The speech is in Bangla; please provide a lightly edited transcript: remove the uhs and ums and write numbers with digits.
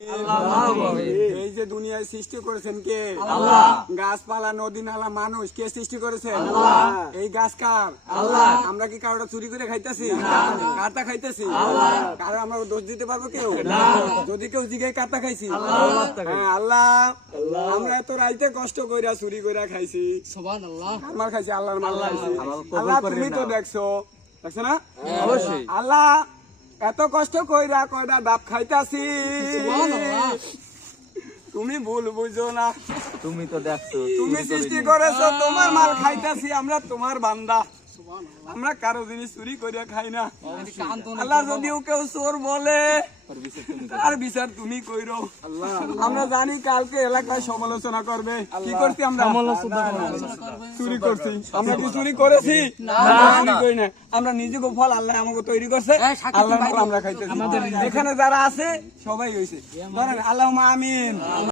এই যে দুনিয়ায় সৃষ্টি করেছেন কে? আল্লাহ। গাছপালা, নদী, নালা, মানুষ কে সৃষ্টি করেছেন? আল্লাহ। এই গাছ কার? আল্লাহ। আমরা কি কারোটা চুরি করে খাইতেছি? কাটা খাইতেছি? আল্লাহ। কারো আমরা দোষ দিতে পারবো কেউ? না। যদি কেউ জিগায় কাটা খাইছি? আল্লাহ। হ্যাঁ, আল্লাহ। আমরা এত রাইতে কষ্ট কইরা চুরি কইরা খাইছি। সুবহানাল্লাহ। আমার খাইছি, আল্লাহর মাল খাইছি। আল্লাহ কবুল আল্লাহ করে তুমি তো নাও। দেখছো না? অবশ্যই। আল্লাহ এত কষ্ট কইরা কয়টা ডাব খাইতাছি, সুবহানাল্লাহ। তুমি ভুল বুঝো না। তুমি তো দেখছো তুমি সৃষ্টি করেছো, তোমার মাল খাইতাছি, আমরা তোমার বান্দা। আমরা কারো জিনিস চুরি করে খাই না। আল্লাহ যদিও কেউ চোর বলে, আর বিচার তুমি কইরো। আমরা জানি কালকে এলাকায় সমালোচনা করবে। কি করছি আমরা? চুরি করছি। আমরা কি চুরি করেছি? চুরি করি না। আমরা নিজেকে ফল আল্লাহ আমাকে তৈরি করছে, আল্লাহর ফল আমরা খাইতেছি। এখানে যারা আছে সবাই হইছে। ধরেন আল্লাহুম্মা আমিন।